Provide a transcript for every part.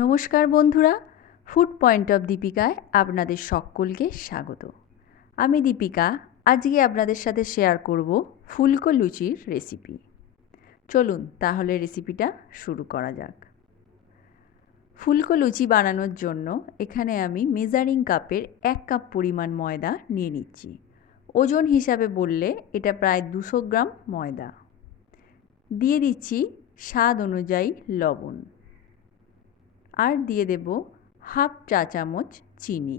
নমস্কার বন্ধুরা, food point of দীপিকায় আপনাদের সকলকে স্বাগত। আমি দীপিকা। আজকে আপনাদের সাথে শেয়ার করব ফুলকো লুচির রেসিপি। চলুন তাহলে রেসিপিটা শুরু করা যাক। ফুলকো লুচি বানানোর জন্য এখানে আমি মেজারিং কাপের 1 কাপ পরিমাণ ময়দা নিয়ে নিচ্ছি। ওজন হিসাবে বললে এটা প্রায় 200 গ্রাম ময়দা। দিয়ে দিচ্ছি স্বাদ অনুযায়ী লবণ, আর দিয়ে দেব হাফ চা চামচ চিনি।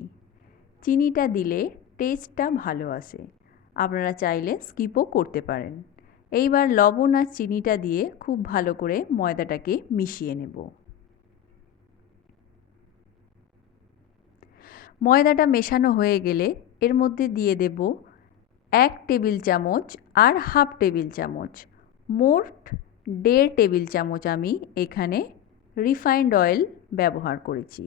চিনিটা দিলে টেস্টটা ভালো আসে, আপনারা চাইলে স্কিপও করতে পারেন। এইবার লবণ আর চিনিটা দিয়ে খুব ভালো করে ময়দাটাকে মিশিয়ে নেব। ময়দাটা মেশানো হয়ে গেলে এর মধ্যে দিয়ে দেব 1 টেবিল চামচ আর হাফ টেবিল চামচ, মোট 1.5 টেবিল চামচ আমি এখানে রিফাইন্ড অয়েল ব্যবহার করেছি।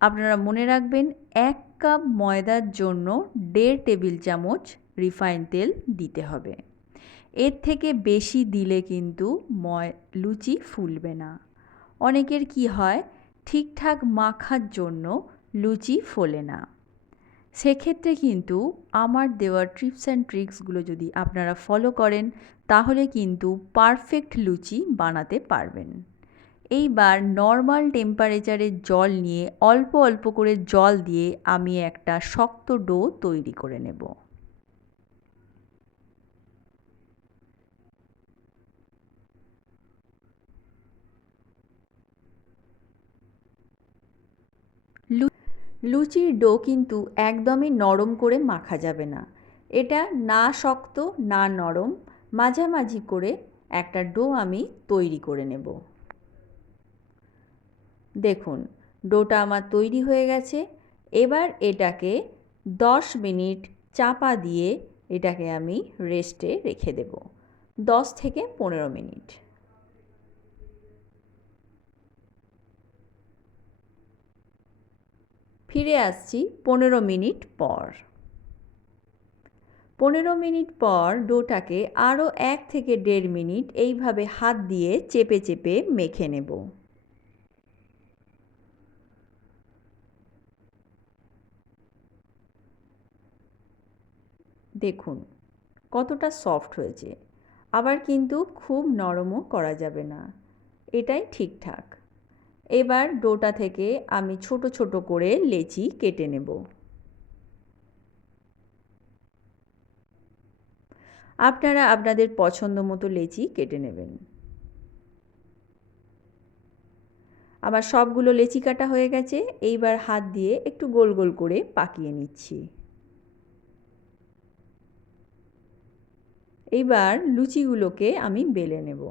আপনারা মনে রাখবেন 1 কাপ ময়দার জন্য 1.5 টেবিল চামচ রিফাইন তেল দিতে হবে। এর থেকে বেশি দিলে কিন্তু লুচি ফুলবে না। অনেকের কি হয়, ঠিকঠাক মাখার জন্য লুচি ফোলে না। সেক্ষেত্রে কিন্তু আমার দেওয়া টিপস অ্যান্ড ট্রিক্সগুলো যদি আপনারা ফলো করেন তাহলে কিন্তু পারফেক্ট লুচি বানাতে পারবেন। এইবার নর্মাল টেম্পারেচারে জল নিয়ে অল্প অল্প করে জল দিয়ে আমি একটা শক্ত ডো তৈরি করে নেব। লুচির ডো কিন্তু একদমই নরম করে মাখা যাবে না। এটা না শক্ত না নরম, মাঝামাঝি করে একটা ডো আমি তৈরি করে নেব। দেখুন ডোটা আমার তৈরি হয়ে গেছে। এবার এটাকে 10 মিনিট চাপা দিয়ে এটাকে আমি রেস্টে রেখে দেব, 10 থেকে 15 মিনিট। ফিরে আসছি 15 মিনিট পর। 15 মিনিট পর ডোটাকে আরও 1 থেকে 1.5 মিনিট এইভাবে হাত দিয়ে চেপে চেপে মেখে নেব। দেখুন কতটা সফট হয়েছে, আবার কিন্তু খুব নরমও করা যাবে না, এটাই ঠিকঠাক। এবার ডোটা থেকে আমি ছোট ছোট করে লেচি কেটে নেব। আপনারা আপনাদের পছন্দ মতো লেচি কেটে নেবেন। আমার সবগুলো লেচি কাটা হয়ে গেছে। এইবার হাত দিয়ে একটু গোল গোল করে পাকিয়ে নিচ্ছি। এইবার লুচিগুলোকে আমি বেলে নেব।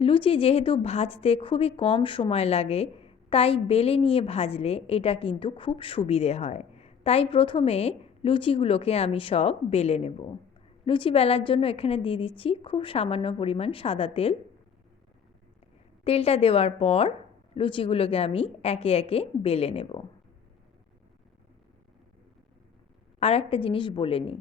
লুচি যেহেতু ভাজতে খুবই কম সময় লাগে, তাই বেলে নিয়ে ভাজলে এটা কিন্তু খুব সুবিধে হয়। তাই প্রথমে লুচিগুলোকে আমি সব বেলে নেব। লুচি বেলার জন্য এখানে দিয়ে দিচ্ছি খুব সামান্য পরিমাণ সাদা তেল। তেলটা দেওয়ার পর লুচিগুলোকে আমি একে একে বেলে নেব। আর একটা জিনিস বলে নিই,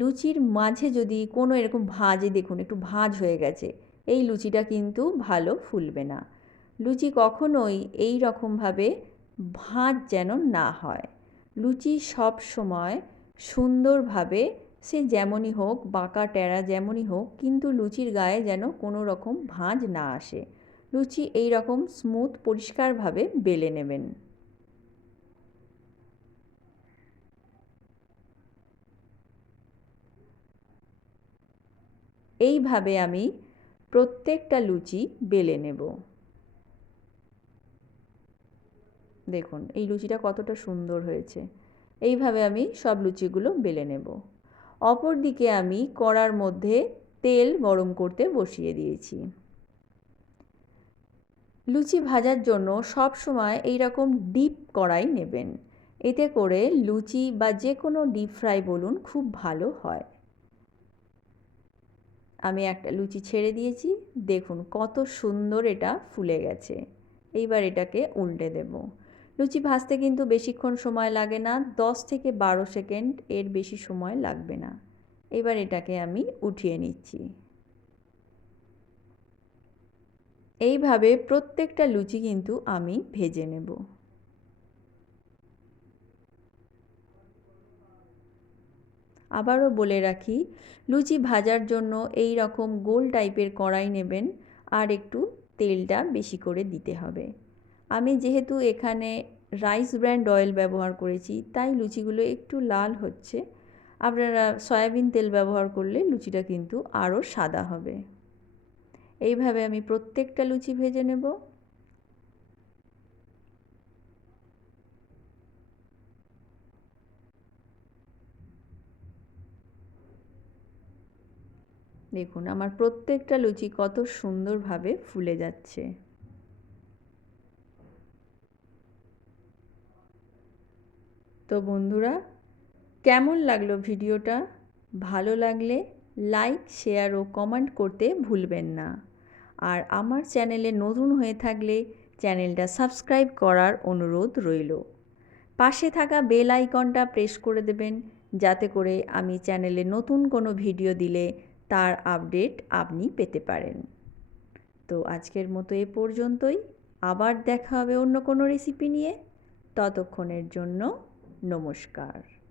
লুচির মাঝে যদি কোনো এরকম ভাঁজে, দেখুন একটু ভাঁজ হয়ে গেছে, এই লুচিটা কিন্তু ভালো ফুলবে না। লুচি কখনোই এই রকমভাবে ভাঁজ যেন না হয়। লুচি সব সময় সুন্দরভাবে, সে যেমনই হোক, বাঁকা টেরা যেমনই হোক, কিন্তু লুচির গায়ে যেন কোনো রকম ভাঁজ না আসে। লুচি এই রকম স্মুথ পরিষ্কারভাবে বেলে নেবেন। এইভাবে আমি প্রত্যেকটা লুচি বেলে নেব। দেখুন এই লুচিটা কতটা সুন্দর হয়েছে। এইভাবে আমি সব লুচিগুলো বেলে নেব। অপর দিকে আমি কড়ার মধ্যে তেল গরম করতে বসিয়ে দিয়েছি। লুচি ভাজার জন্য সব সময় এই রকম ডিপ কড়াই নেবেন, এতে করে লুচি বা যে কোনো ডিপ ফ্রাই বলুন খুব ভালো হয়। আমি একটা লুচি ছেড়ে দিয়েছি, দেখুন কত সুন্দর এটা ফুলে গেছে। এইবার এটাকে উল্টে দেব। লুচি ভাজতে কিন্তু বেশিক্ষণ সময় লাগে না, 10 থেকে 12 সেকেন্ড, এর বেশি সময় লাগবে না। এবার এটাকে আমি উঠিয়ে নিচ্ছি। এইভাবে প্রত্যেকটা লুচি কিন্তু আমি ভেজে নেব। আবারও বলে রাখি, লুচি ভাজার জন্য এই রকম গোল টাইপের কড়াই নেবেন আর একটু তেলটা বেশি করে দিতে হবে। আমি যেহেতু এখানে রাইস ব্র্যান্ড অয়েল ব্যবহার করেছি তাই লুচিগুলো একটু লাল হচ্ছে। আপনারা সয়াবিন তেল ব্যবহার করলে লুচিটা কিন্তু আরও সাদা হবে। এইভাবে আমি প্রত্যেকটা লুচি ভেজে নেব। দেখুন আমার প্রত্যেকটা লুচি কত সুন্দরভাবে ফুলে যাচ্ছে। তো বন্ধুরা, কেমন লাগলো ভিডিওটা? ভালো লাগলে লাইক, শেয়ার ও কমেন্ট করতে ভুলবেন না। আর আমার চ্যানেলে নতুন হয়ে থাকলে চ্যানেলটা সাবস্ক্রাইব করার অনুরোধ রইল। পাশে থাকা বেল আইকনটা প্রেস করে দেবেন যাতে করে আমি চ্যানেলে নতুন কোনো ভিডিও দিলে তার আপডেট আপনি পেতে পারেন। তো আজকের মতো এ পর্যন্তই। আবার দেখা হবে অন্য কোনো রেসিপি নিয়ে। ততক্ষণের জন্য নমস্কার।